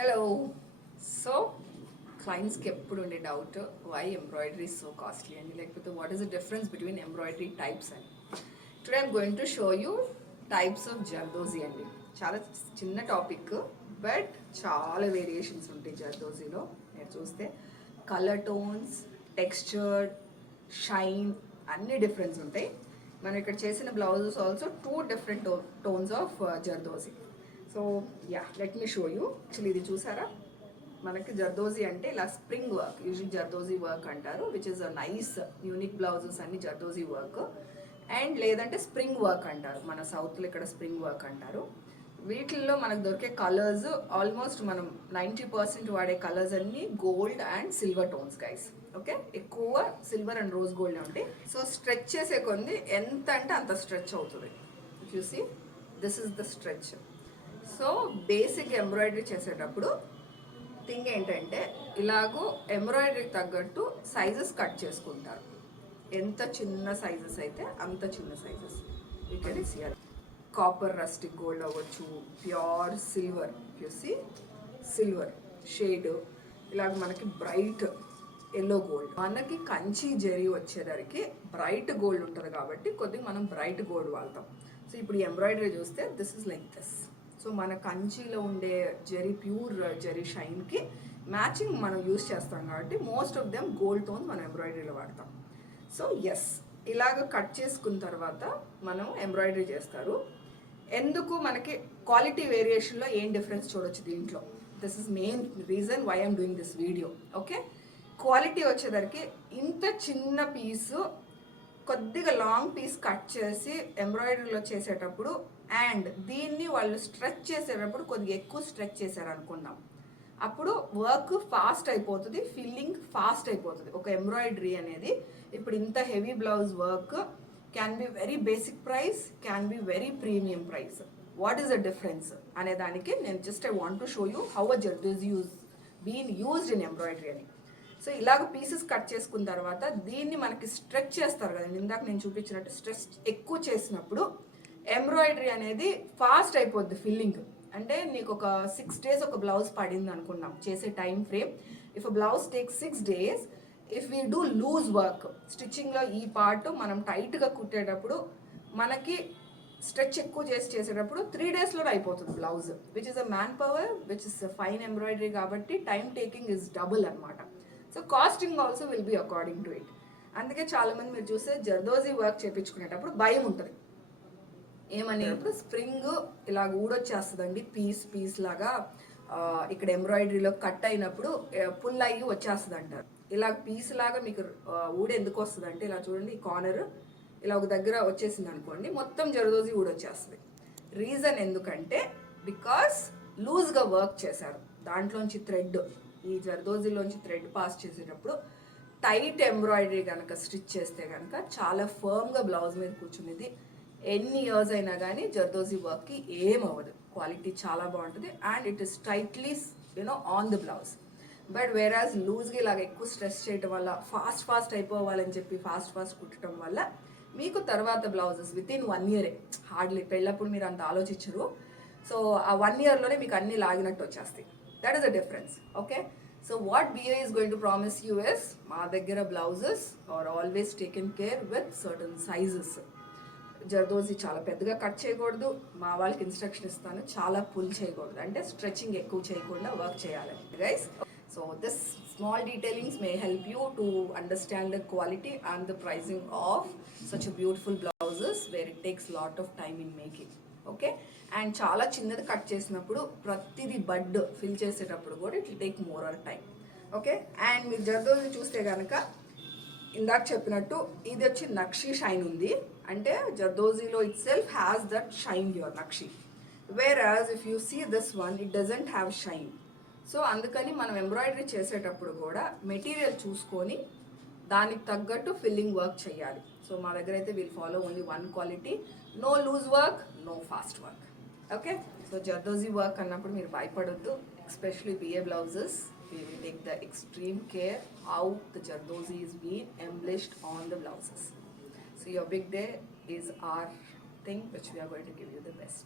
Hello. So క్లయింట్స్కి ఎప్పుడు ఉండే doubt why embroidery is so costly అని, లేకపోతే what is the difference between embroidery types అని. Today I'm going to show you types of zardozi అండి. చాలా చిన్న టాపిక్, బట్ చాలా వేరియేషన్స్ ఉంటాయి జర్దోజీలో. మీరు చూస్తే కలర్ టోన్స్, టెక్స్చర్, షైన్ అన్ని డిఫరెన్స్ ఉంటాయి. మనం ఇక్కడ చేసిన blouses also 2 different tones of zardozi. So yeah, let me show you. Actually ఇది చూసారా, మనకి జర్దోజీ అంటే ఇలా spring work, usual zardozi work అంటారు, which is a nice unique blouses అన్ని జర్దోజీ వర్క్. అండ్ లేదంటే స్ప్రింగ్ వర్క్ అంటారు, మన సౌత్లో ఇక్కడ స్ప్రింగ్ వర్క్ అంటారు. వీటిల్లో మనకు దొరికే కలర్స్ ఆల్మోస్ట్ మనం 90% వాడే కలర్స్ అన్ని gold and silver tones guys. Okay, ఎక్కువ సిల్వర్ అండ్ రోజ్ గోల్డ్ ఉంటాయి. సో స్ట్రెచ్ చేసే కొంది ఎంత అంటే అంత స్ట్రెచ్ అవుతుంది. You see, this is the stretch. So basic embroidery చేసేటప్పుడు థింగ్ ఏంటంటే, ఇలాగూ ఎంబ్రాయిడరీకి తగ్గట్టు సైజెస్ కట్ చేసుకుంటారు. ఎంత చిన్న సైజెస్ అయితే అంత చిన్న sizes. You can see copper rustic gold అవ్వచ్చు, ప్యూర్ సిల్వర్, చూసి సిల్వర్ షేడ్, ఇలాగ మనకి బ్రైట్ ఎల్లో గోల్డ్. మనకి కంచి జరీ వచ్చేసరికి బ్రైట్ గోల్డ్ ఉంటుంది కాబట్టి కొద్దిగా మనం బ్రైట్ గోల్డ్ వాడతాం. సో ఇప్పుడు ఎంబ్రాయిడరీ చూస్తే this is like this. So మన కంచిలో ఉండే జరీ, ప్యూర్ జరీ షైన్కి మ్యాచింగ్ మనం యూస్ చేస్తాం కాబట్టి most of them gold tones మనం ఎంబ్రాయిడరీలో వాడతాం. సో ఎస్, ఇలాగ కట్ చేసుకున్న తర్వాత మనం ఎంబ్రాయిడరీ చేస్తారు. ఎందుకు మనకి క్వాలిటీ వేరియేషన్లో ఏం డిఫరెన్స్ చూడొచ్చు దీంట్లో. This is main reason why I'm doing this video. Okay, quality వచ్చేసరికి ఇంత చిన్న పీసు కొద్దిగా లాంగ్ పీస్ కట్ చేసి ఎంబ్రాయిడరీలో చేసేటప్పుడు, అండ్ దీన్ని వాళ్ళు స్ట్రెచ్ చేసేటప్పుడు కొద్దిగా ఎక్కువ స్ట్రెచ్ చేశారు అనుకుందాం, అప్పుడు వర్క్ ఫాస్ట్ అయిపోతుంది, ఫిల్లింగ్ ఫాస్ట్ అయిపోతుంది. ఒక ఎంబ్రాయిడరీ అనేది ఇప్పుడు ఇంత heavy blouse work can be very basic price, can be very premium price. What is the difference అనే దానికి నేను just I want to show you how a zardozi been used in embroidery అని. So ఇలాగ pieces cut చేసుకున్న తర్వాత దీన్ని మనకి stretch చేస్తారు కదా, ఇందాక నేను చూపించినట్టు స్ట్రెచ్ ఎక్కువ చేసినప్పుడు ఎంబ్రాయిడరీ అనేది ఫాస్ట్ అయిపోద్ది ఫిల్లింగ్. అంటే నీకు ఒక 6 days ఒక బ్లౌజ్ పడింది అనుకున్నాం చేసే time frame. If a blouse take 6 days, if we do loose work స్టిచ్చింగ్లో ఈ పార్ట్ మనం టైట్గా కుట్టేటప్పుడు మనకి స్ట్రెచ్ ఎక్కువ చేసేటప్పుడు 3 daysలో అయిపోతుంది blouse, which is a man power, which is fine embroidery కాబట్టి టైం టేకింగ్ ఇస్ డబుల్ అనమాట. So costing also will be according to it. అందుకే చాలామంది మీరు చూస్తే జర్దోజీ వర్క్ చేయించుకునేటప్పుడు భయం ఉంటుంది. ఏమని, ఇప్పుడు స్ప్రింగ్ ఇలా ఊడొచ్చేస్తుందండి, పీస్ లాగా ఇక్కడ ఎంబ్రాయిడరీలో కట్ అయినప్పుడు పుల్ అయ్యి వచ్చేస్తుంది అంటారు. ఇలా పీస్ లాగా మీకు ఊడ ఎందుకు వస్తుంది అంటే, ఇలా చూడండి, ఈ కార్నర్ ఇలా ఒక దగ్గర వచ్చేసింది అనుకోండి, మొత్తం జర్దోజీ ఊడొచ్చేస్తుంది. రీజన్ ఎందుకంటే బికాస్ లూజ్గా వర్క్ చేశారు. దాంట్లోంచి థ్రెడ్, ఈ జర్దోజీలోంచి థ్రెడ్ పాస్ చేసేటప్పుడు టైట్ ఎంబ్రాయిడరీ కనుక స్టిచ్ చేస్తే కనుక చాలా ఫర్మ్గా బ్లౌజ్ మీద కూర్చునేది. ఎన్ని ఇయర్స్ అయినా కానీ జర్దోజీ వర్క్కి ఏమవ్వదు, క్వాలిటీ చాలా బాగుంటుంది, and it is tightly on the blouse. But whereas లూజ్గా ఇలాగ ఎక్కువ స్ట్రెస్ చేయడం వల్ల, ఫాస్ట్ అయిపోవాలని చెప్పి ఫాస్ట్ కుట్టడం వల్ల మీకు తర్వాత blouses with in 1 year, hardly పెళ్ళప్పుడు మీరు అంత ఆలోచించరు. సో ఆ 1 yearలోనే మీకు అన్ని లాగినట్టు వచ్చేస్తాయి. That is the difference. Okay, so what BA is going to promise you is, మా దగ్గర blouses are always taken care with certain sizes. Zardozi చాలా పెద్దగా కట్ చేయకూడదు, మా వాళ్ళకి ఇన్స్ట్రక్షన్ ఇస్తాను, చాలా పుల్ చేయకూడదు, అంటే స్ట్రెచింగ్ ఎక్కువ చేయకుండా వర్క్ చేయాలి guys. So this small detailings may help you to understand the quality and the pricing of such a beautiful blouses where it takes lot of time in making. Okay, and చాలా చిన్నది cut చేసినప్పుడు ప్రతిదీ bud fill చేసేటప్పుడు కూడా it will take more time. Okay, and మీరు జర్దోజీ చూస్తే కనుక ఇందాక చెప్పినట్టు ఇది వచ్చి నక్షి షైన్ ఉంది, అంటే జర్దోజీలో itself has that shine your నక్షి. Whereas if you see this one, it doesn't have shine. So అందుకని మనం ఎంబ్రాయిడరీ చేసేటప్పుడు కూడా మెటీరియల్ చూసుకొని దానికి తగ్గట్టు ఫిల్లింగ్ వర్క్ చేయాలి. సో మా దగ్గర అయితే we'll follow only 1 quality, no loose work, no fast work. Okay, so zardozi work అన్నప్పుడు మీరు భయపడొద్దు, especially BA blouses. We will take the extreme care how the Jardozi is being embellished on the blouses. So your big day is our thing which we are going to give you the best.